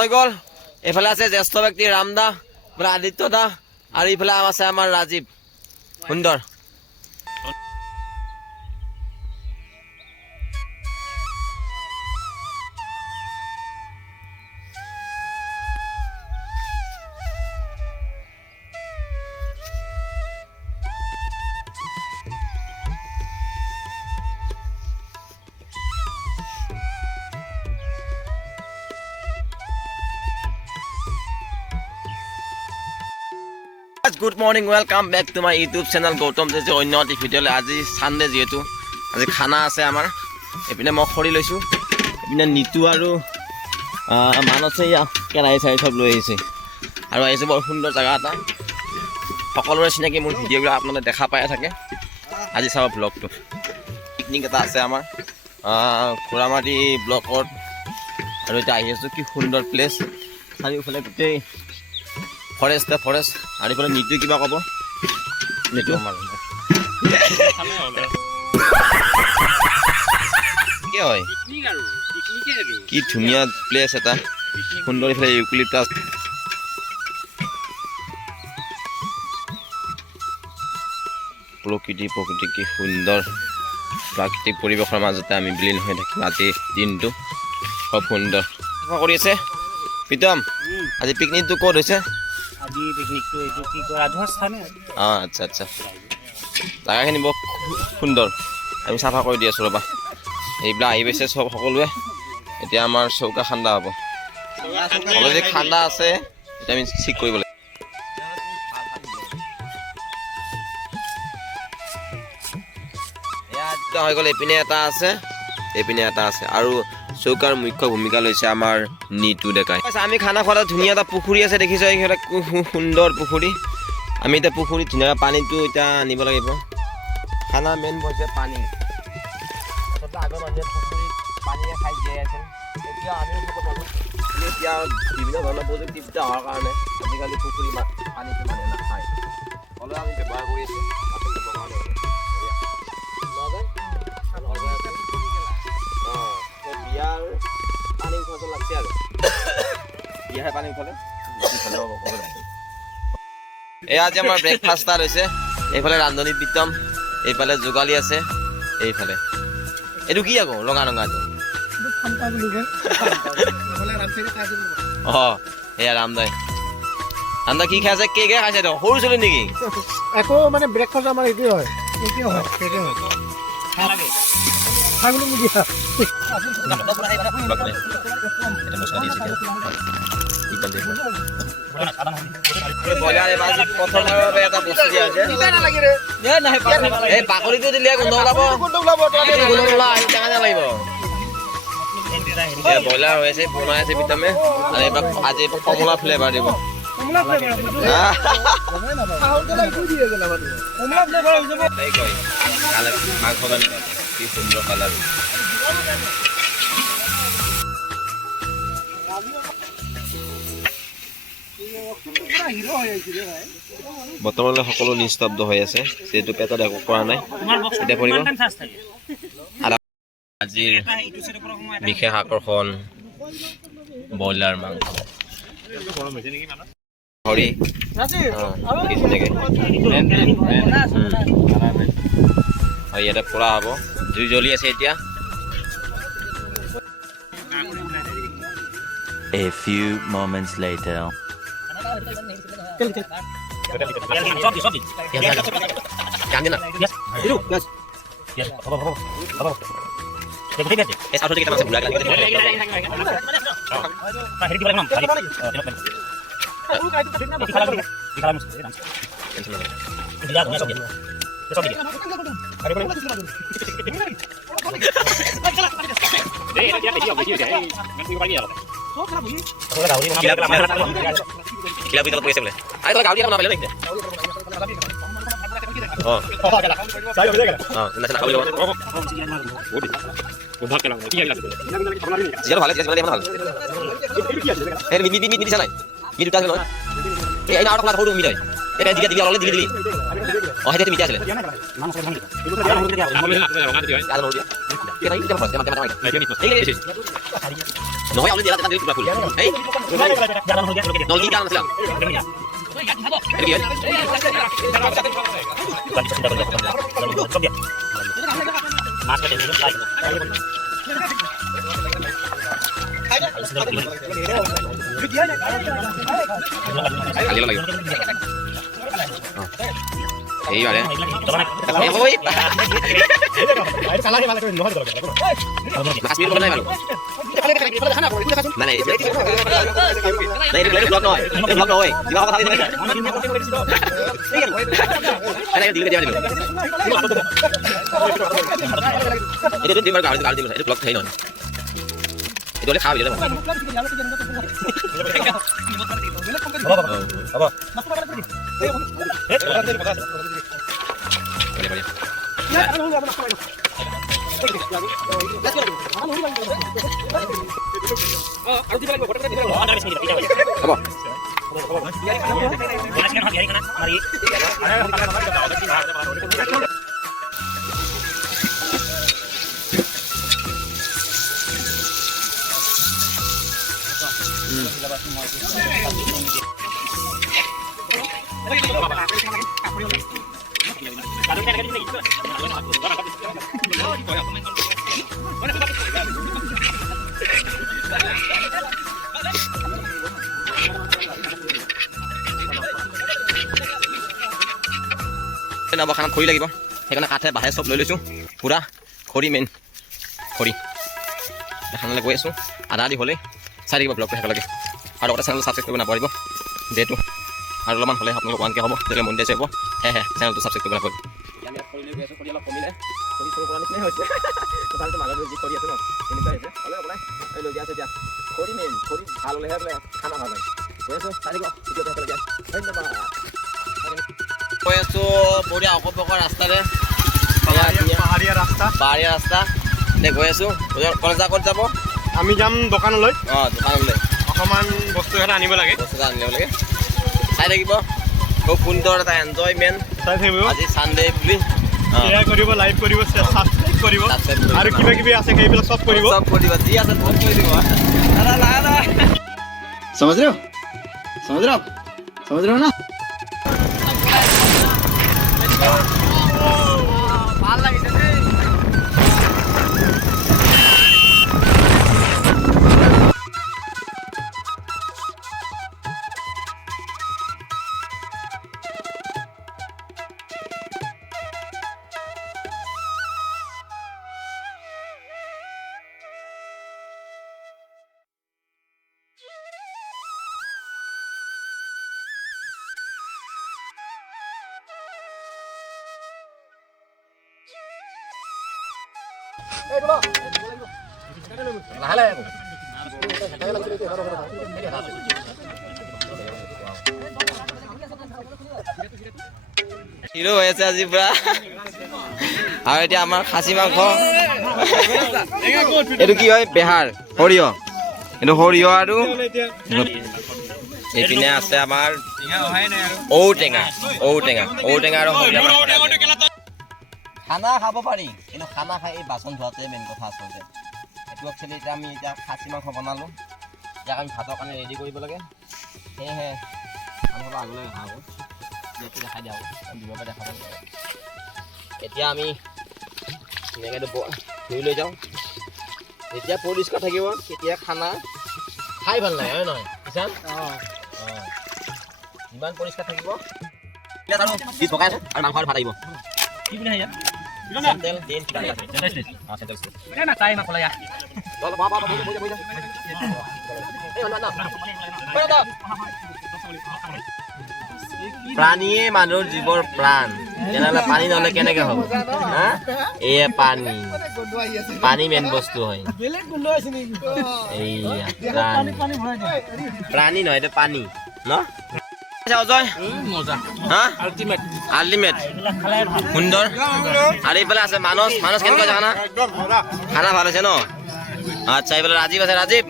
হৈ গ'ল। এইফালে আছে জ্যেষ্ঠ ব্যক্তি ৰামদা, এইফালে আদিত্য দা আৰু এইফালে আছে আমাৰ ৰাজীৱ। সুন্দৰ। Good morning, welcome back to my YouTube channel Gautam যে অন্য এটি ভিডিঅ'লৈ। আজি ছানডে যিহেতু আজি খানা আছে আমাৰ। এইপিনে মই খৰি লৈছোঁ, এইপিনে নিতু আৰু মানছে কেৰাহী চাৰি চব লৈ আহিছে আৰু আহিছে বৰ সুন্দৰ জেগা এটা। সকলোৰে চিনাকি মোৰ ভিডিঅ'বিলাক আপোনালোকে দেখা পাই থাকে। আজি চাব ব্লগটো। পিকনিক এটা আছে আমাৰ ঘোঁৰামাৰি ব্লকত আৰু এতিয়া আহি আছোঁ। কি সুন্দৰ প্লেচ, চাৰিওফালে গোটেই ফৰেষ্ট আৰু এইফালে নিতু কিবা ক'ব। নিতু কি হয়, কি ধুনীয়া প্লেচ এটা, সুন্দৰ। এইফালে ইউক্লিপটাছ, প্ৰকৃতি কি সুন্দৰ প্ৰাকৃতিক পৰিৱেশৰ মাজতে আমি বিলীন হৈ থাকিম আজিৰ দিনটো। খুব সুন্দৰ কৰি আছে প্ৰীতম। আজি পিকনিকটো ক'ত হৈছে? আজি পিকনিকটো এইটো কি কয় ৰাজহুৱা স্থান। আচ্ছা আচ্ছা, জেগাখিনি বৰ সুন্দৰ। আমি চাফা কৰি দি আছোঁ ৰ'বা। এইবিলাক আহি পাইছে চব সকলোৱে। এতিয়া আমাৰ চৌকা খান্দা হ'ব। অলৰেডি খান্দা আছে, এতিয়া আমি ঠিক কৰিব লাগিব। এয়া হৈ গ'ল। এইপিনে এটা আছে, এইপিনে এটা আছে আৰু চৌকাৰ মুখ্য ভূমিকা লৈছে আমাৰ নিতু ডেকাই। আমি খানা খোৱাত ধুনীয়া এটা পুখুৰী আছে, দেখিছোঁ এইফালে সুন্দৰ পুখুৰী। আমি এতিয়া পুখুৰীত ধুনীয়াকৈ পানীটো এতিয়া আনিব লাগিব। খানা মেইন হৈছে পানী। আচলতে আগৰ মানুহে পুখুৰীত পানীয়ে খাই জীয়াই আছিল, এতিয়া আমিও খাব পাৰোঁ। এতিয়া বিভিন্ন ধৰণৰ প্ৰযুক্তিবিদ্যা হোৱাৰ কাৰণে আজিকালি পুখুৰী পানীটো মানুহে নাখায়, হ'লেও আমি ব্যৱহাৰ কৰি আছোঁ। বিয়াৰ পানী উঠাব লাগছে আৰু বিয়াহে পানী উঠালে। এয়া আজি আমাৰ ব্ৰেকফাষ্ট ষ্টাৰ্ট হৈছে। এইফালে ৰান্ধনী প্ৰীতম, এইফালে যোগালী আছে, এইফালে এইটো কি আকৌ ৰঙা ৰঙাটো? অঁ এয়া ৰামদাই। ৰামদা কি খাইছে? কেকে খাইছে? সৰু ছোৱালী নেকি? একো মানে ব্ৰেকফাষ্ট আমাৰ এইটোৱে হয়। বাকলিটো দিলে গোন্ধ ওলাব, লাগিব। ব্ৰইলাৰ হৈ আছে, বনাই আছে প্ৰীতমে। আৰু এইবাৰ আজি কমলা ফ্লেভাৰ দিব। মাংস কি সুন্দৰ কালাৰ। বৰ্তমানলৈ সকলো নিস্তব্ধ হৈ আছে, যিহেতু পেটত একো কৰা নাই। এতিয়া পৰিব আজিৰ বিশেষ আকৰ্ষণ ব্ৰইলাৰ মাংস। হৰি ইয়াতে পৰা হ'ব। জুই জ্বলি আছে এতিয়া। A few moments later. ভালে অঁ সেইটো মিঠা আছিলে নহয় আপুনি দিলা দিলা ফুল এই নলকি কাম আছিলে এইটো কি হয় খালি লাগিব এইবাৰে ঐ কাশ্মীৰ বনাই বাৰু নাই নাই এইটো ব্লগ নহয় এইটো ব্লগ নহয় কিবা কথা দিলে নাই দিলে দিয়া দিলো এইটো দিম আৰু গাড়ী দিম এইটো ব্লগ থাই নহয় এইটো খাব দিলে হ'ব নবখানাত খৰি লাগিব সেইকাৰণে কাঠে বাঁহে চব লৈ লৈছোঁ পূৰা খৰি মেইন খৰি খানালৈ গৈ আছোঁ আধা আধি হ'লেই চাই থাকিব ব্লগটো একেলগে আৰু লগতে চেনেলটো ছাবস্ক্ৰাইব কৰিব নাপাহৰিব যিহেতু আৰু অলপমান হ'লে আপোনালোক ওৱানকৈ হ'ব তেতিয়াহ'লে মন দিছে হ'ব সেয়েহে চেনেলটো ছাবস্ক্ৰাইব কৰিব নাপাহৰিব আমি খৰি লৈ গৈ আছোঁ খৰি অলপ কমিলে খৰি চৰু কৰা নিচিনাই হৈছে তথাপিতো মাজত যি খৰি আছে ন তেনেকুৱা হৈছে হ'লে আপোনাৰ লৈ দিয়া আছে এতিয়া খৰি মেইন খৰি ভাল হ'লেহে বোলে খানা ভাল হয় গৈ আছোঁ চাই থাকিব ভিডিঅ'টো একেলগে ধন্যবাদ গৈ আছোঁ বঢ়িয়া অকপকৰ ৰাস্তাৰে পাহাৰীয়া ৰাস্তা পাহাৰীয়া ৰাস্তা এতিয়া গৈ আছোঁ কলেজা ক'ত যাব আমি যাম দোকানলৈ অঁ দোকানলৈ অকণমান বস্তু এটা আনিব লাগে বস্তু এটা আনিব লাগে চাই থাকিব খুব সুন্দৰ এটা এনজয়মেণ্ট চাই থাকিব আজি ছানডে বুলি শ্বেয়াৰ কৰিব লাইভ কৰিব ছাবস্ক্ৰাইব কৰিব আৰু কিবা কিবি আছে সেইবিলাক চব কৰিব চব কৰিব যি আছে চব কৰি দিব দাদা লাহে समझ रहे हो समझ रहे हो आप समझ रहे हो ना ভাল লাগিছে দেই লাহে লাহে হিৰো হৈ আছে আজি পুৰা আৰু এতিয়া আমাৰ খাচী মাংস এইটো কি হয় বেহাৰ সৰিয়হ এইটো সৰিয়হ আৰু এইপিনে আছে আমাৰ ঔটেঙা ঔটেঙা আৰু খানা খাব পাৰি কিন্তু খানা খাই এই বাচন ধোৱাটোৱে মেইন কথা আচলতে এইটো একচুৱেলি এতিয়া আমি এতিয়া খাচী মাংস বনালোঁ ইয়াক আমি ভাতৰ কাৰণে ৰেডি কৰিব লাগে সেয়েহে আমি অলপ আগলৈ আহোঁ দেখাই দিয়া দূৰৰ পৰা দেখাব লাগে এতিয়া আমি ধুনীয়াকৈ ধুই লৈ যাওঁ যেতিয়া পৰিষ্কাৰ থাকিব তেতিয়া খানা খাই ভাল লাগে হয় নহয় কিষাণ অঁ যিমান পৰিষ্কাৰ থাকিব আৰু পিছ পকাই আছোঁ আৰু মাংস আৰু ভাত আহিব কি বুলি ইয়াত চেণ্টেল দেন কিবা আছে অঁ চেণ্টেল ষ্টেট না কাই মাংস লাগে বল বাবা বল বল প্ৰাণীয়ে মানুহৰ জীৱৰ প্ৰাণ তেনেহ'লে পানী নহ'লে কেনেকৈ হ'ব হা এয়া পানী মেইন বস্তু হয় এইয়া প্ৰাণী নহয় এইটো পানী ন অজয় আল্টিমেট সুন্দৰ আৰু এইফালে আছে মানস কেনেকুৱা আছে খানা ভাল হৈছে ন আচ্ছা এইফালে ৰাজীৱ আছে ৰাজীৱ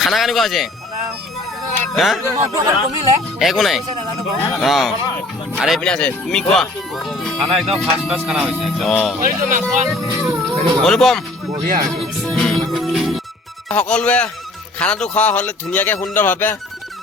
খানা কেনেকুৱা হৈছে একো নাই অঁ আৰু এইপিনে আছে তুমি কোৱা খানা একদম ফাৰ্ষ্ট ক্লাছ খানা হৈছে অনুপম সকলোৱে খানাটো খোৱা হ'লে ধুনীয়াকৈ সুন্দৰভাৱে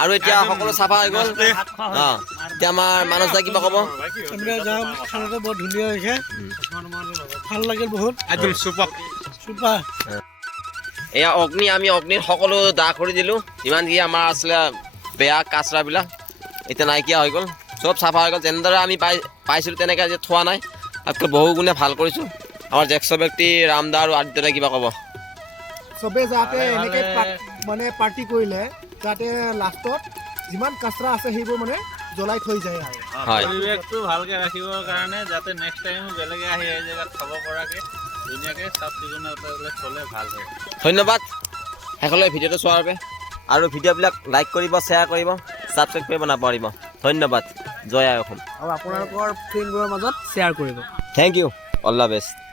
আৰু এতিয়া সকলো চাফা হৈ গ'ল এতিয়া আমাৰ মানস দা কিবা ক'ব খানাটো বৰ ধুনীয়া হৈছে ভাল লাগিল বহুত একদম চুপাৰ চুপাৰ এয়া আমি অগ্নিৰ সকলো দাহ কৰি দিলোঁ যিমান কি আমাৰ আছিলে বেয়া কাচৰাবিলাক এতিয়া নাইকিয়া হৈ গ'ল চব চাফা হৈ গ'ল যেনেদৰে আমি পাইছিলোঁ তেনেকৈ আজি থোৱা নাই তাতকৈ বহু গুণে ভাল কৰিছোঁ আমাৰ জ্যেষ্ঠ ব্যক্তি ৰামদা আৰু আদিত্যই কিবা ক'ব চবে যাতে এনেকৈ মানে পাৰ্টি কৰিলে যাতে লাষ্টত যিমান কাচৰা আছে সেইবোৰ মানে জ্বলাই থৈ যায় আৰু হয় পৰিৱেশটো ভালকৈ ৰাখিবৰ কাৰণে যাতে নেক্সট টাইমো বেলেগে আহি এই জেগাত খাব পৰাকৈ ধুনীয়াকৈ চাফ চিকুণতালৈ থ'লে ভাল হয় ধন্যবাদ শেষলৈ ভিডিঅ'টো চোৱাৰ বাবে আৰু ভিডিঅ'বিলাক লাইক কৰিব শ্বেয়াৰ কৰিব ছাবস্ক্ৰাইব কৰিব নাপাহৰিব ধন্যবাদ জয় আই অসম আৰু আপোনালোকৰ ফ্ৰেণ্ডবোৰৰ মাজত শ্বেয়াৰ কৰিব thank you all the best